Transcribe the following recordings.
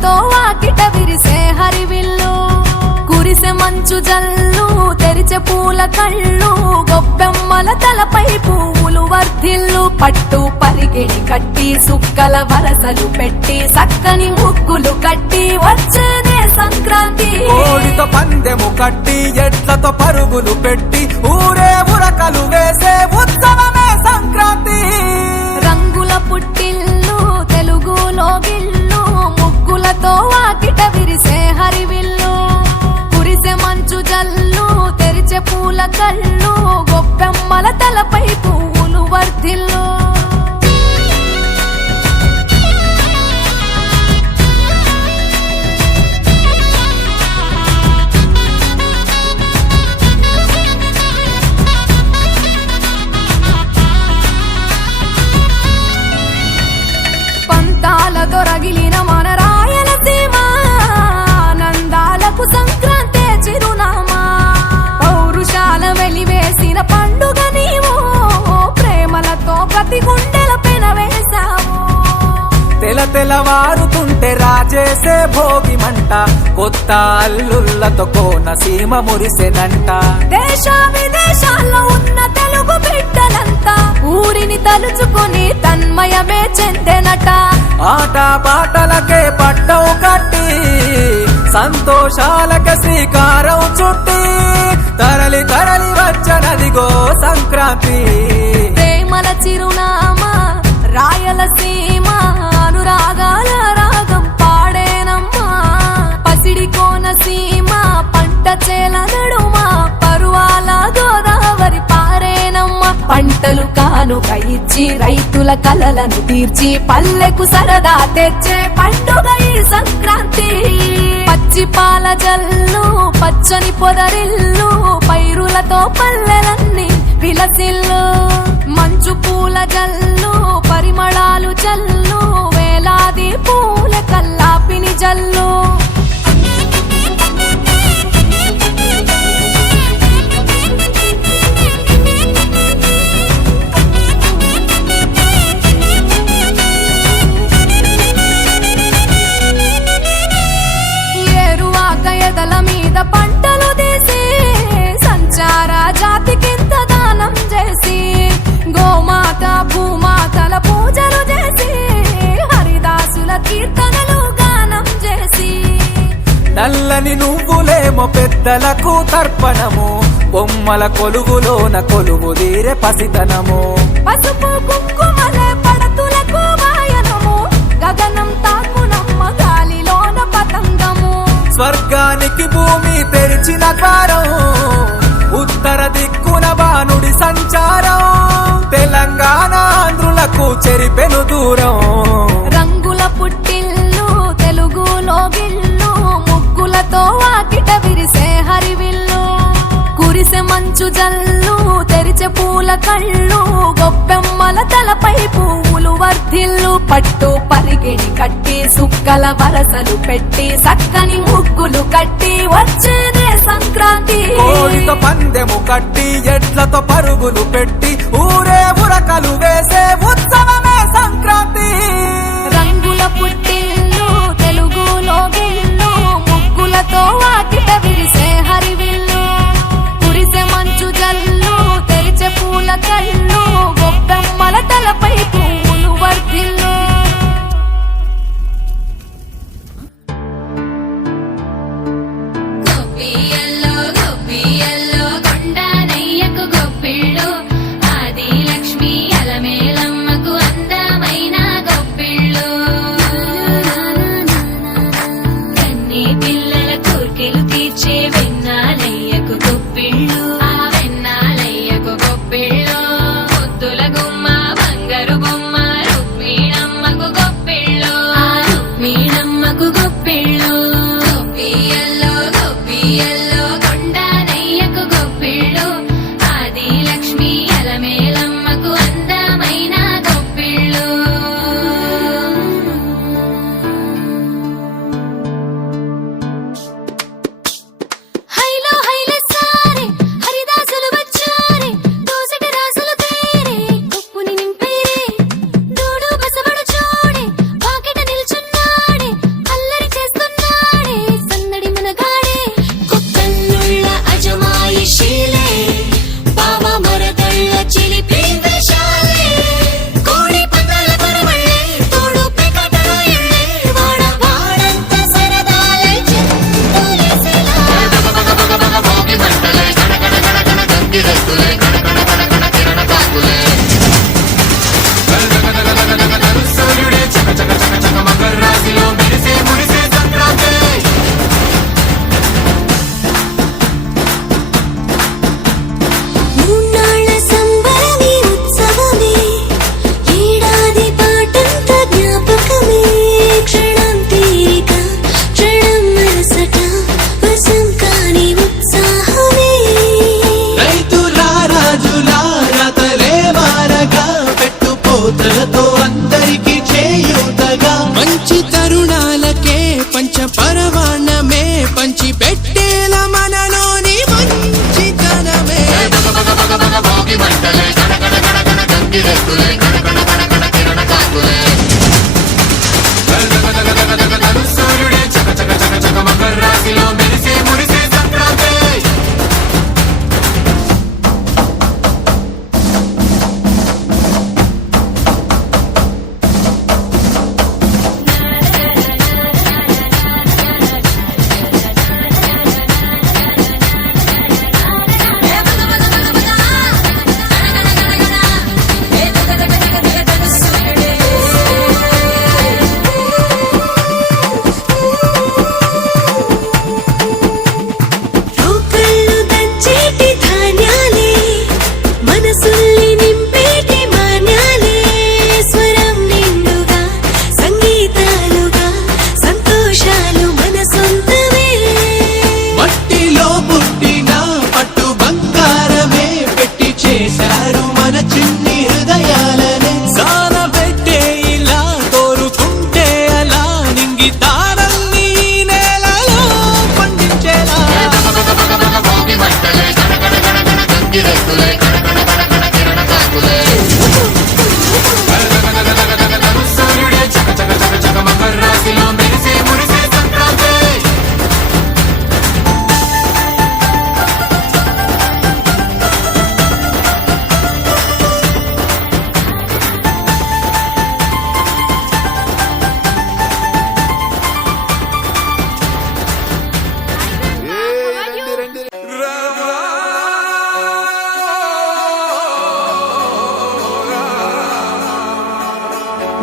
ముగ్గులతో వాకిట విరిసే హరివిల్లు కురిసె మంచు జల్లు తెరిచే పూల కళ్ళు గొప్పెమ్మల తలపై పువ్వులు వర్ధిల్లు పట్టు పరిగెడి కట్టి సుక్కల వరసలు పెట్టి సక్కని ముగ్గులు కట్టి వచ్చేదే సంక్రాంతి కోడితో పందెము కట్టి ఎట్లతో పరుగులు పెట్టి ఊరే ఉరకలు వేసే ఉత్సవమే సంక్రాంతి రంగుల పుట్టిల్లు తెలుగులో గిల్లు ముగ్గులతో వాకిట విరిసే హరివిల్లు కురిసె మంచు జల్లు తెరిచే పూల కళ్ళు గొప్పెమ్మల తలపై పువ్వులు వర్ధిల్లు పంతాలతో రగిలిన మన రాయలసీమ ఆనందాలకు సంక్రాంతి చిరునామా పౌరుషాల వెలివేసిన పండుగ నీవు ప్రేమలతో ప్రతి గుండెల పెనవేశావు తెలవారుతుంటే రాజేసే భోగి మంట కొత్త అల్లుళ్ళతో కోనసీమ మురిసెనంట దేశ విదేశాల్లో ఉన్న తెలుగు బిడ్డలంతా ఊరిని తలుచుకుని తన్మయమే చెందెనట ఆట పాటలకే పట్టవు కట్టి సంతోషాలకే శ్రీకారం చుట్టి తరలి తరలి వచ్చనదిగో సంక్రాంతి ప్రేమల చిరునామా రాయలసీమ అనురాగాల రాగం పాడేనమ్మా పసిడి కోనసీమ పంట చేల నడుమ పరువాల గోదావరి పారేనమ్మా పంటలు కానుక ఇచ్చి రైతుల కలలను తీర్చి పల్లెకు సరదా తెచ్చే పండుగ ఈ సంక్రాంతి పచ్చి పాల జల్లు పచ్చని పొదరిల్లు పైరులతో పల్లెలన్నీ విలసిల్లు మంచు పూల జల్లు పరిమళాలు జల్లు వేలాది పూల కల్లాపిని జల్లు ఏరువాక ఎదల మీద పంటలు తీసి సంచార జాతికింత దానం చేసి గోమాత భూమాతల పూజలు చేసి హరిదాసుల కీర్తనలు గానం చేసి నల్లని నువ్వులేమో పెద్దలకు తర్పణము బొమ్మల కొలువులోన కొలువు తీరే పసితనము పసుపు కుంకుమలే పడతులకు వాయనము గగనం తాకునమ్మ గాలిలోన పతంగము స్వర్గానికి భూమి తెరిచిన ద్వారం ఉత్తర దిక్కున బాణుడి సంచారం తెలంగాణ ఆంధ్రులకు చెరిపెను దూరం రంగుల పుట్టిల్లు తెలుగులో గిల్లు ముగ్గులతో వాకిట విరిసే హరివిల్లు కురిసె మంచు జల్లు తెరిచే పూల కళ్ళు గొప్పెమ్మల తలపై పువ్వులు వర్ధిల్లు పట్టు పరిగెడి కట్టి సుక్కల వరసలు పెట్టి సక్కని ముగ్గులు కట్టి వచ్చేదే సంక్రాంతి కోడితో పందెము కట్టి ఎట్లతో పరుగులు పెట్టి ఊరే ఉరకలు వేసే ఉత్సవమే సంక్రాంతి రంగుల పుట్టిల్లు తెలుగులో గిల్లు ముగ్గులతో వాకిట విరిసే హరివిల్లు కురిసె మంచు జల్లు తెరిచే పూల కళ్ళు గొప్పెమ్మల తలపై పువ్వులు వర్ధిల్లు గొప్పియల్లో గొప్పియల్లో కొండనయ్యకు గొప్పిళ్ళు ఆది లక్ష్మి అలమే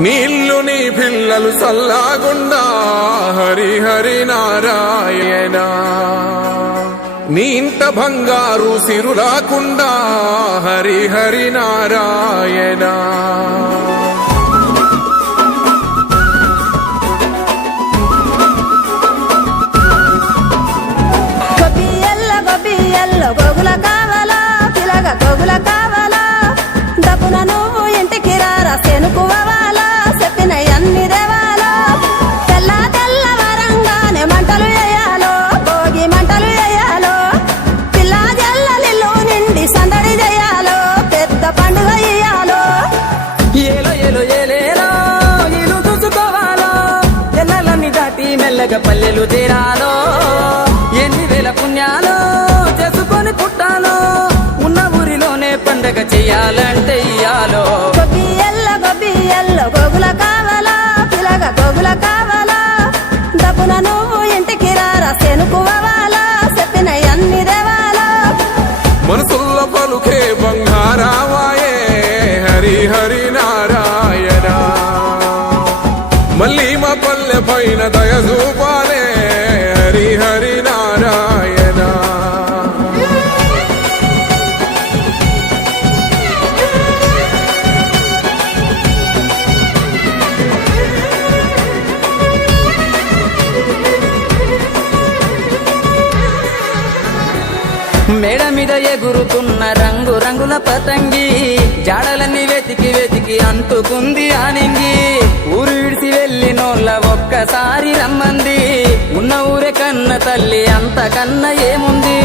నీళ్ళు నీ పిల్లలు సల్లాగుండా హరి హరి నారాయణ నీ ఇంట బంగారు సిరులాకుండా హరి హరి నారాయణ గొబ్బియల్లో గోగుల కావాలా పిలగ గోగుల కావాలా డబ్బున నువ్వు ఇంటికి రారా సెనుకువాలా చెప్పిన అన్ని దేవాలో తెల్లవారంగానే మంటలు వేయాలో భోగి మంటలు వేయాలో పిల్ల జల్లలిల్లు నిండి సందడి చేయాలో పెద్ద పండుగ ఇయ్యాలో ఏలో ఏలో ఏలేలో ఇల్లు చూసుకోవాలో ఎల్లలన్నీ దాటి మెల్లగా పల్లెలు తీరాలో ఎన్ని వేల పుణ్యాలో చేసుకొని పుట్టాలో ఉన్న ఊరిలోనే పండగ చెయ్యాలంటే ఇయ్యాలో గొబ్బియల్లో గోగుల కావాలా పిలగ గోగుల కావాలా డబ్బున నువ్వు ఇంటికి రారా సెనుకువాలా చెప్పిన అన్ని దేవాలో మనసుల్లో పలుకే బంగారావాయే హరి హరి నారాయణ మళ్ళీ మా పల్లె పైన దయ చూపాలే హరి హరి నారాయణ మేడ మీద ఎగురుతున్న రంగు రంగుల పతంగి జాడలన్నీ వెతికి వెతికి అంటుకుంది ఆనింగి ఊరు విడిసి వెళ్ళినోళ్ళ ఒక్కసారి రమ్మంది ఉన్న ఊరే కన్న తల్లి అంతకన్నా ఏముంది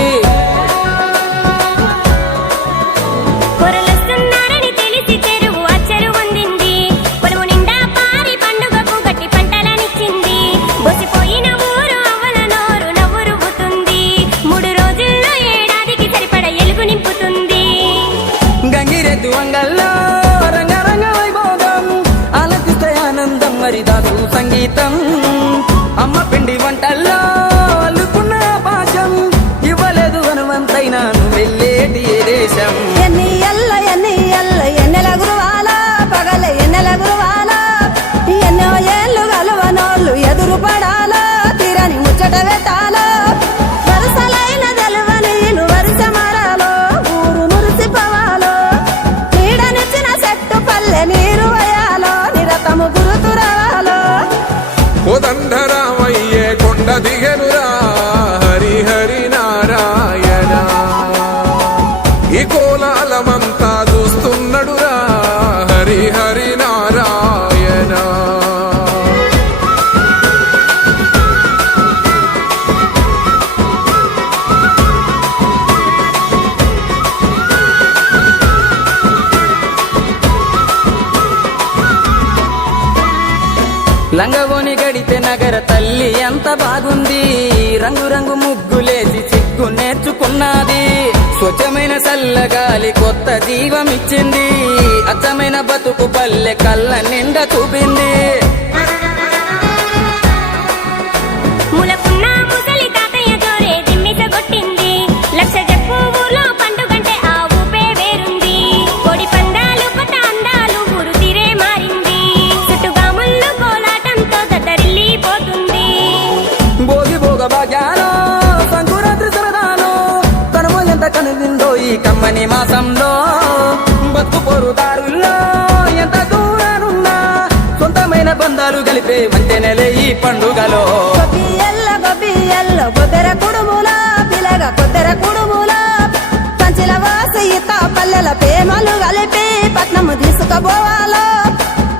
పొరలొస్తున్నారని తెలిసి చెరువు అచ్చరు పొందింది పొడవు నిండా పారి పండుగకు గట్టి పంటలనిచ్చింది బొసిపోయిన ఊరు అవ్వల నోరు నవ్వు రువ్వుతుంది 3 రోజుల్లో ఏడాదికి సరిపడ ఎలుగు నింపుతుంది గంగిరెద్దు అంగల్లో రంగరంగ వైభోగం ఆలకిస్తే ఆనందం మరి దాసు సంగీతం అమ్మ పిండి వంటల్లో అల్లుకున్న పాశం ఇవ్వలేదు హనుమంతైనా నువ్వు వెళ్ళేటి ఏ దేశం ఎన్నెల గురువాలా పగల ఎన్నెల గురువాలా ఎన్నో ఏళ్ళు గలవనోళ్ళు ఎదురు పడాలో తీరని ముచ్చట పెట్టాలో వరుసలైన తెలవనీలు వరుస మరాలో ఊరు మురిసిపోవాలో నీడనిచ్చిన చెట్టు పల్లె నీరు వేయాలో నిరతము గురుతురాలో కోదండరామయ్యే కొండ దిగనురా హరి హరి నారాయణ ఈ కోలాలమంతా చూస్తున్నడురా హరి హరి నారాయణ లంగవోని గడితే నగర తల్లి ఎంత బాగుంది రంగు రంగు ముగ్గులేసి సిగ్గు నేర్చుకున్నది స్వచ్ఛమైన చల్లగాలి కొత్త జీవమిచ్చింది అచ్చమైన బతుకు పల్లె కళ్ళ నిండా చూపింది ములకున్న ముసలి తాతయ్య జోరే దిమ్మిసగొట్టింది లక్ష చెప్పు ఊర్లో పండుగంటే ఆ ఊపే వేరుంది కోడి పందాలు కొత్త అందాలు ఊరు తీరే మారింది చుట్టుగా ముళ్ళు కోలాటంతో దద్దరిల్లిపోతుంది భోగి భోగ భాగ్యాలో సంకురాత్రి సరదాలో తనము ఎంత కనువిందో ఈ కమ్మని మాసంలో బతుకు పొరుదారుల్లో ఎంత దూరానున్నా సొంతమైన బంధాలు కలిపే మంచి నెల ఈ పండుగలో గొబ్బియల్లో కొద్దెర కుడుములా పిలగ కొద్దెర కుడుములా పంచిల వాసి ఇత పల్లెల ప్రేమలు కలిపి పట్నము తీసుకుపోవాలో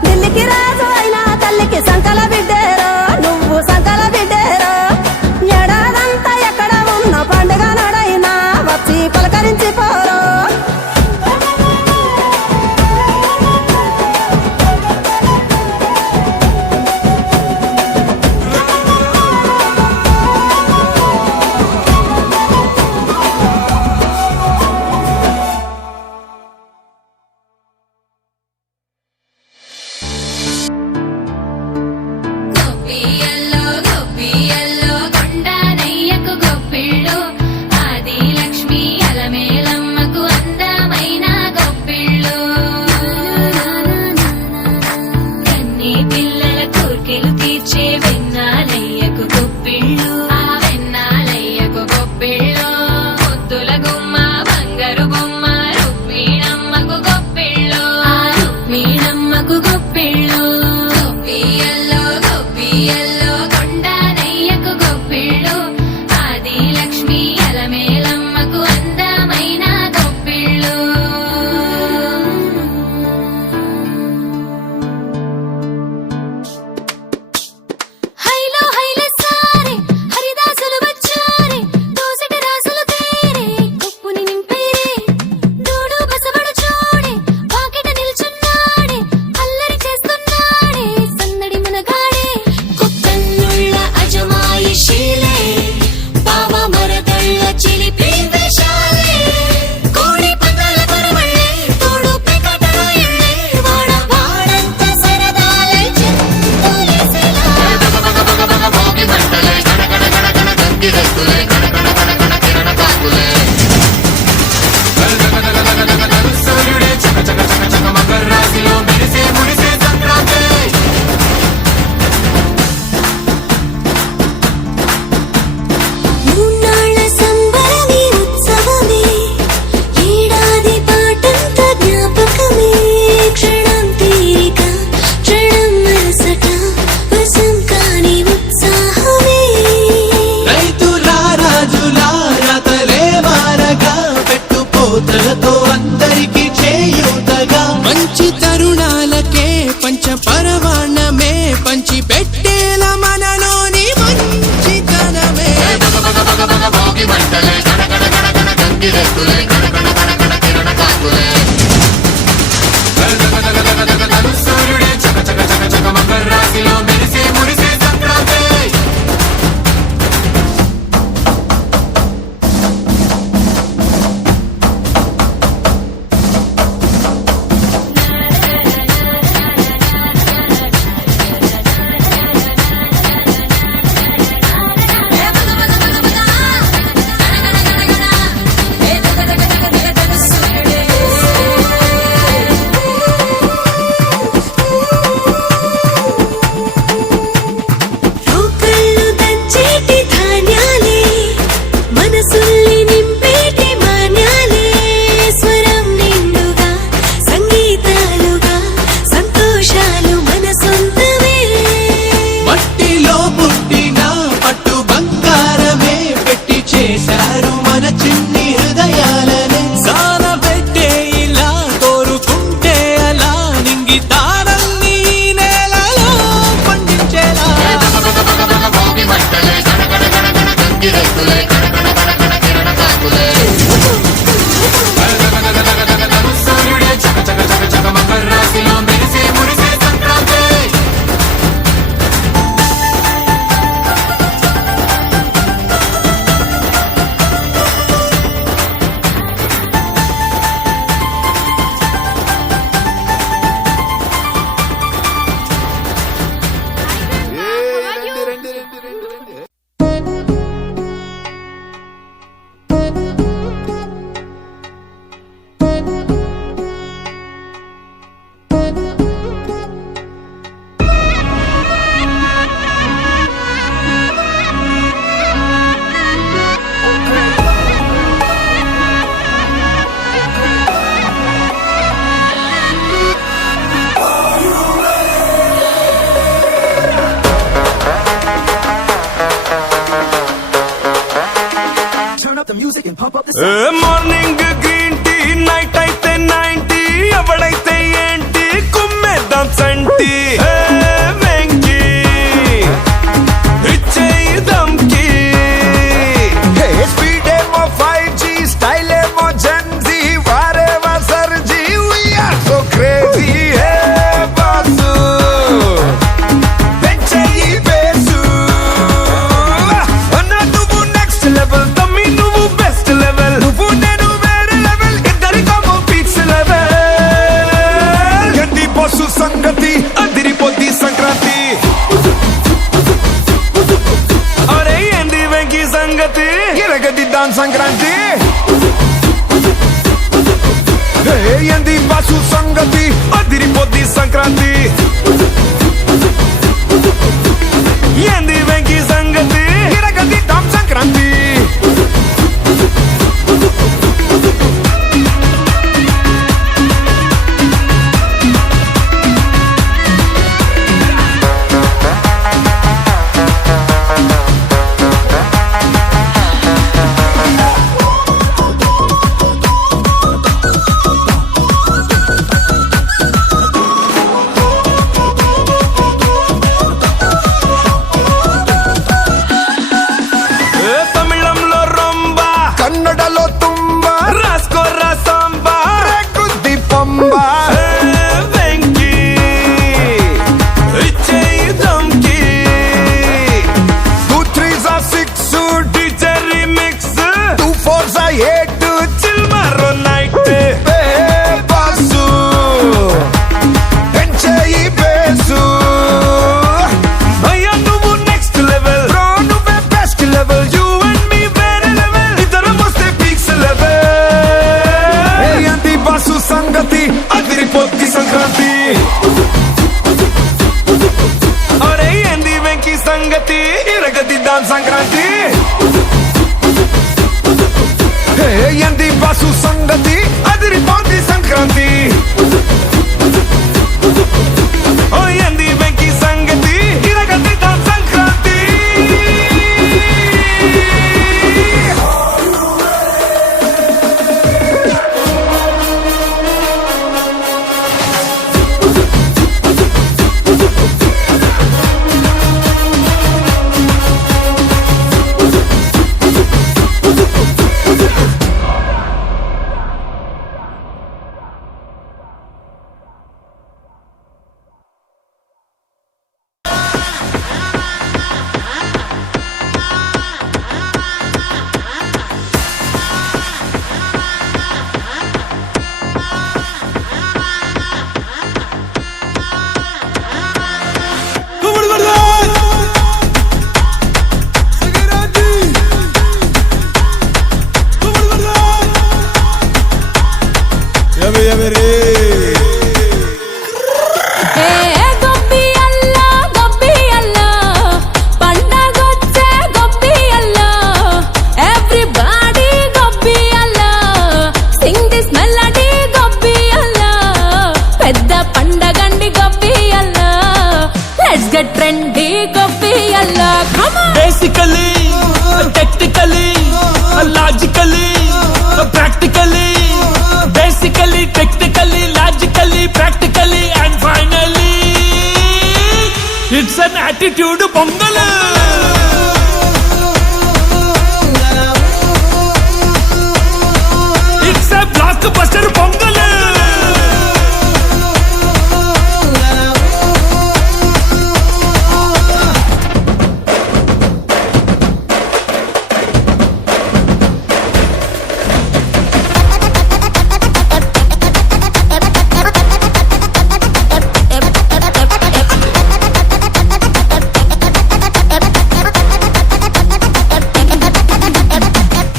ఢిల్లీకి రాజు అయినా తల్లికి సంకల బిడ్డేరో నువ్వు సంకల బిడ్డేరో ఏడాదంతా ఎక్కడ ఉన్న పండుగ నడైనా వచ్చి పలకరించి పోరో అమ్మకు గొప్పిళ్ళు గొప్పియల్లో గొప్పియల్లో కొండానయ్యకు గొప్పిళ్ళు ఆది లక్ష్మి అలమేలమ్మకు అందమైన గొప్పిళ్ళు హైలో హైల సారే హరిదాసులు వచ్చారే దోసటి రాసులు తేరే కుప్పుని నింపేరే దూడు బసవడు చూడే వాకిట నిల్చున్నాడే అల్లరి చేస్తున్నాడే సందడి మనగాడే కుక్కన్నుళ్ళ అజమాయిషీలే బావ మరదళ్ళ చిలిపి వేషాలే కోడి పందాల పరమళ్ళే తోడు పెకటరాయళ్ళే వాడ వాడంత సరదాలై చెందులేసేలా భోగి మంటలే గణగణ గణగణ గంగిరెద్దులే గణగణ గణగణ కిరణ కాకులే సూర్యుడే చక చక చక చక మకర రాశిలో మెరిసే మురిసే సంక్రాంతి మూన్నాళ్ళ సంబరమే ఉత్సవమే ఏడాది పాటంత జ్ఞాపకమే క్షణం తీరిక క్షణం మరసట వశం కాని ఉత్సాహమే రైతుల రాజుల రతలే మారగా పెట్టుపోతలతో అందరికి చేయూతగా మంచి తరుణాలకే పంచ పరవాణమే పంచి పెట్టేల మనలోని మంచితనమే భోగి మంటలే గణగణ గణగణ గంగిరెద్దులే గణగణ గణగణ కిరణ కాకులే సూర్యుడే చక చక చక చక మకర రాశిలో మెరిసే మురిసే సంక్రాంతి రోకళ్ళు దంచేటి ధాన్యాలే మనసుల్ని నింపేటి మాన్యాలే స్వరం నిండుగా సంగీతాలుగా సంతోషాలు మన సొంతమే మట్టిలో పుట్టిన పట్టు బంగారమే పెట్టి చేశారు మన చిన్ని హృదయాలనే సాన పెట్టే ఇలా కోరుకుంటే అలా నింగి తారల్ని ఈ నేలలో పండించేలా భోగి మంటలే గణగణ గణగణ గంగిరెద్దులే గణగణ గణగణ కిరణ కాకులే సూర్యుడే చక చక చక చక మకర రాశిలో మెరిసే మురిసే Sankranti morning green tea night అయితే 90 ఎవడైతే ఏంటి కుమ్మేద్దాం సంటి వెంకి ఇచ్చేద్దాంకి స్పీడ్ ఏమో 5G స్టైల్ ఏమో జెన్జీ వారేవా సర్జీ we are so crazy hey boss పెంచేయి బేసు అన్న నువ్వు నెక్స్ట్ లెవెల్ తమ్మి నువ్వు బెస్ట్ లెవెల్ నువ్వు నేను వేరే లెవెల్ ఇద్దరికమో పీక్స్ లెవెల్ ఎంది పశు సంగతి అదిరిపోద్ది సంక్రాంతి అరే ఏంది వెంకీ సంగతి ఇరగదిద్దాం సంక్రాంతి ఏంది పశు సంగతి అదిరిపోద్ది సంక్రాంతి ఏంది వెంకీ సంగతి ఇరగదిద్దాం సంక్రాంతి సంగతి ఇరగదిద్దాం సంక్రాంతి హే ఎంది బాసు సంగతి అదిరిపోద్ది సంక్రాంతి ఓ ఎంది వెంకి సంగతి ఇరగదిద్దాం Sankranti Basically, technically, logically, practically. Basically, technically, logically, practically, and finally, it's an attitude pongal. It's a blockbuster pongal.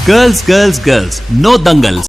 Girls, girls, girls, no dangals.